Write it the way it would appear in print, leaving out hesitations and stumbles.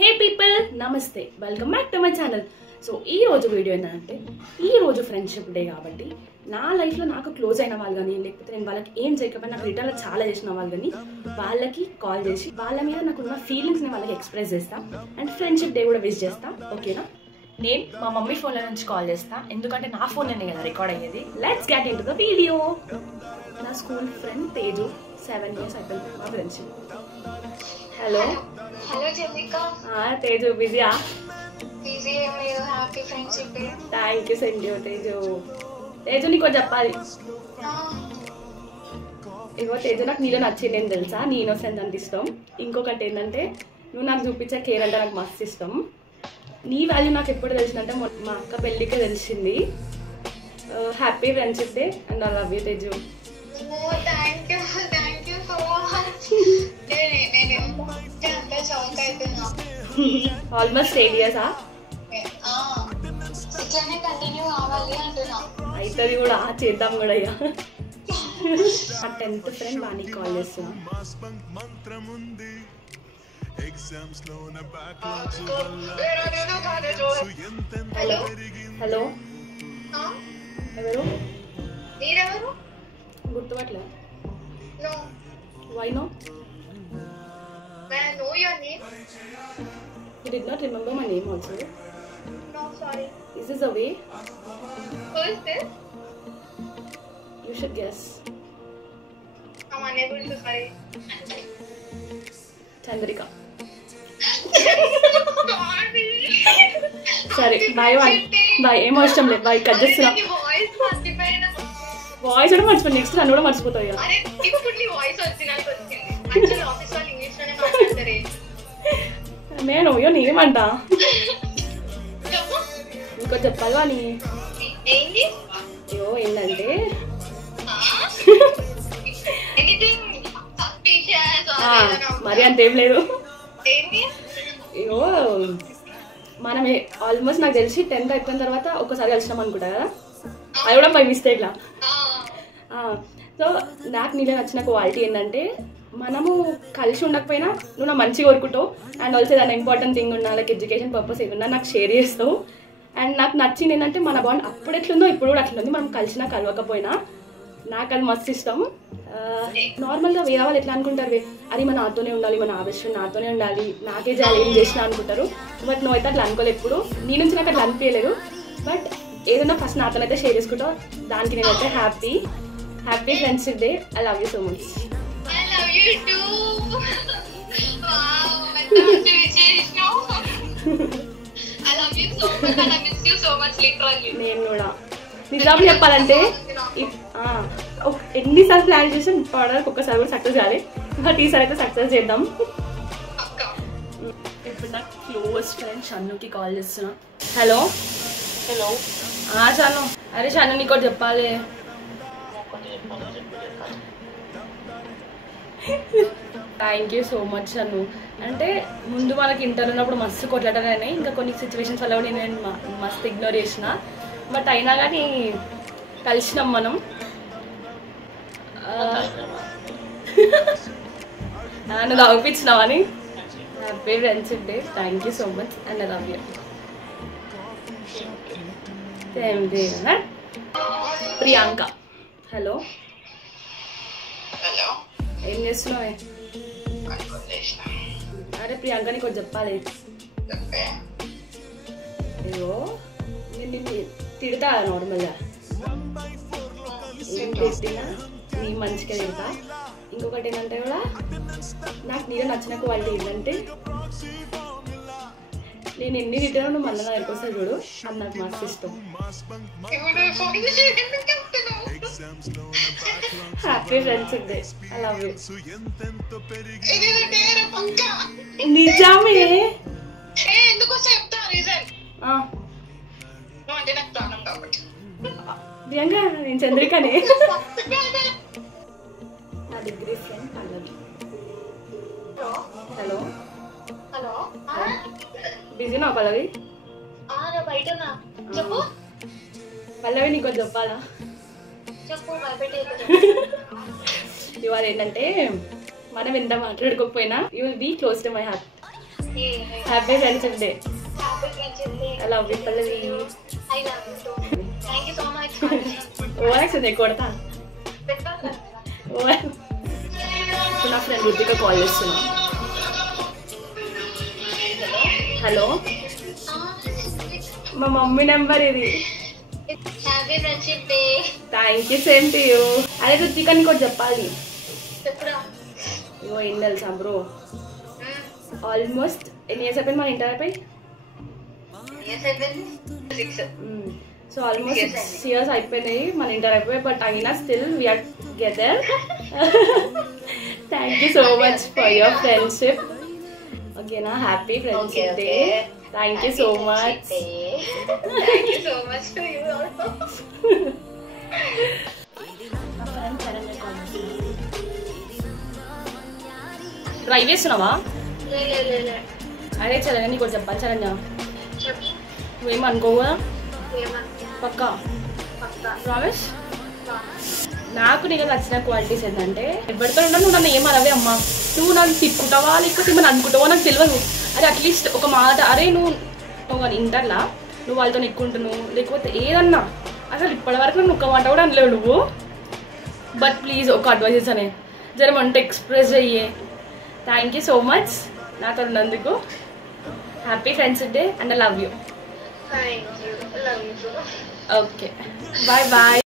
Hey people, namaste. Welcome back to my channel. So, ee roju video endante ee roju friendship day kabatti na life lo naaku close aina vallu gani lekapothe nenu vallaki em cheyakapana naaku return lo chaala chesina vallu gani vallaki call chesi valla meeda naaku unna feelings ni vallaki express chesta and friendship day kuda wish chesta. Okay na? నేను మా mummy phone లో నుంచి call చేస్తా ఎందుకంటే నా phone లోనే కదా record అయ్యేది. Let's get into the video. నా స్కూల్ ఫ్రెండ్ తేజు 7 years అయిపోయింది మా friendship. Hello hello Jallika. Teju బిజీయా? బిజీ ఏం లేదు, happy friendship day. Thank you send you Teju. Teju నీకు చెప్పాలి. ఇగో తేజు నాకు నీలో నచ్చింది ఏం తెలుసా, నీ ఇన్నోసెన్స్ అంటే ఇష్టం. ఇంకొకటి ఏంటంటే నువ్వు నాకు చూపించే కేర్ అంటే నాకు మస్తు ఇష్టం. నీ వాల్యూ నాకు ఎప్పుడు తెలిసిందంటే మా అక్క పెళ్ళికే తెలిసింది. Happy friendship day and I love you Teju. Thank you so much. నేను అంతా షాక్ అయిపోయినా. ఆల్మోస్ట్ 8 years ఇట్లానే కంటిన్యూ కావాలి అంటున్నా. అవుతుంది కూడా, చేద్దాం కూడా. ఇక ఆ 10th ఫ్రెండ్ వాణి కాల్ చేస్తున్నా. హలో హలో ఎవరు? మీరెవరు? గుర్తుపట్లే. No. Why no? May I know your name? You did not remember my name also. No, sorry. Is this a way? Who is this? You should guess. I'm unable to sorry. Chandrika. సరే bye bye bye. ఏం అవసరం లేదు, bye. Cut చేస్తున్నా. Voice కూడా మర్చిపోయి next నన్ను కూడా మర్చిపోతాయి. నేను అయ్యో నేమంటా ఇంకో చెప్పాలి అని. అయ్యో ఏంటంటే మరి అంతేం లేదు. అయ్యో మనం ఆల్మోస్ట్ నాకు తెలిసి 10th అయిపోయిన తర్వాత ఒక్కసారి కలిసినాం అనుకుంటా కదా, అది కూడా బై మిస్టేక్ లా. సో నాకు నీలో నచ్చిన క్వాలిటీ ఏంటంటే మనము కలిసి ఉండకపోయినా నువ్వు నా మంచిగా కోరుకుంటావు అండ్ ఆల్సో దాని ఇంపార్టెంట్ థింగ్ ఉన్నా లైక్ ఎడ్యుకేషన్ పర్పస్ ఏమన్నా నాకు షేర్ చేస్తావు. అండ్ నాకు నచ్చింది ఏంటంటే మన బాండ్ అప్పుడు ఎట్లుందో ఇప్పుడు కూడా అట్లుంది. మనం కలిసినా కలవకపోయినా నాకు అది మస్తు ఇష్టం. నార్మల్గా వేరే వాళ్ళు ఎట్లా అనుకుంటారు, అది మన నాతోనే ఉండాలి, మన ఆవేశం నాతోనే ఉండాలి, నాకే చేయాలి ఏం చేసినా అనుకుంటారు. బట్ నువ్వైతే అట్లా అనుకోలేదు ఎప్పుడు. నీ నుంచి నాకు అట్లా అనిపించలేదు. బట్ ఏదైనా ఫస్ట్ నాతోనైతే షేర్ చేసుకుంటావు, దానికి నేనైతే happy friendship day. I love you so much. నేను కూడా నిజాం చెప్పాలంటే ఎన్నిసార్లు ప్లాన్ చేసి పడడానికి ఒక్కసారి కూడా సక్సెస్ కాదు. బట్ ఈసారి అయితే సక్సెస్ చేద్దాం. ఇప్పుడు నాకు క్లోజ్ ఫ్రెండ్ షన్నుకి కాల్ చేస్తున్నా. Hello hello. షన్ను. అరే షన్ను నీకు ఒకటి చెప్పాలి. Thank you so much Shannu. అంటే ముందు మనకి ఇంటర్ ఉన్నప్పుడు మస్తు కొట్లాటనే, ఇంకా కొన్ని సిచ్యువేషన్స్ వల్ల కూడా నేను మస్తు ఇగ్నోర్ చేసిన. బట్ అయినా కానీ కలిసినాం మనం. నన్ను నవ్విపించినావని. Happy friendship day. Thank you so much and I love you. Same day. Priyanka. Hello. Hello. ఏం చేస్తున్నావే? అరే ప్రియాంక నీకు చెప్పాలి. అయ్యో నేను నిన్ను తిడతా నార్మల్గా, ఏం తిట్టినా నీ మంచిగా తిడతా. ఇంకొకటి ఏంటంటే కూడా నాకు నీలో నచ్చిన క్వాలిటీ ఏంటంటే నేను ఎన్ని తిట్టినా నువ్వు మళ్ళీ నా దగ్గరికి వస్తా చూడు, అది నాకు మస్తు ఇష్టం. Happy friendship day. I love you. నిజమే. ప్రియాంక నేను చంద్రికనే. నా degree friend Pallavi. Hello. Hello. బిజీనా పల్లవి? పల్లవి నీకు చెప్పాలా? ఇవాళ ఏంటంటే మనం ఎంత మాట్లాడుకోకపోయినా you will be close to my heart. Happy friendship day. Happy friendship day. I love you Pallavi. I love you too. Thank you so much. Overaction కొడతా. నా ఫ్రెండ్ రుతిక కాల్ చేస్తున్నా. హలో, మా మమ్మీ నెంబర్ ఇది. Happy friendship day. Thank you, same to you. అదే రుతిక నీకు ఒకటి చెప్పాలి. చెప్పురా. ఇగో ఏం తెలుసా బ్రో, ఆల్మోస్ట్ ఎన్ని ఇయర్స్ అయిపోయింది మన ఇంటర్ అయిపోయి? సో ఆల్మోస్ట్ 6 years అయిపోయినాయి మన ఇంటర్ అయిపోయి. బట్ అయినా still we are together. Thank you so much for your friendship. ఓకేనా? Happy friendship day. Thank you so much. Thank you so much to you also. Drive చేస్తున్నావా? లే. అదే చరణ్ నీకు చెప్పాలి. చరణ్ చెప్పు. నువ్వేమనుకోవు కదా? పక్కా పక్కా. ప్రామిస్. నాకు నీకు నచ్చిన క్వాలిటీస్ ఏంటంటే, ఎవరితో ఉన్నా నువ్వు నన్ను ఏమనవే అమ్మా. నువ్వు నన్ను తిప్పుకుంటావా లేకపోతే ఏమని అనుకుంటావో నాకు తెలియదు. అరే అట్లీస్ట్ ఒక మాట, అరే నువ్వు ఇంటర్లా నువ్వు వాళ్ళతో ఎక్కుంటున్నావు లేకపోతే ఏదన్నా, అసలు ఇప్పటివరకు నువ్వు ఒక మాట కూడా అనలేవు నువ్వు. బట్ ప్లీజ్ ఒక అడ్వైజెస్ అనే జర అంటే ఎక్స్ప్రెస్ చెయ్యే. థ్యాంక్ యూ సో మచ్ నాతో ఉన్నందుకు. Happy friendship day and I love you. Thank you. I love you too. Okay, bye bye.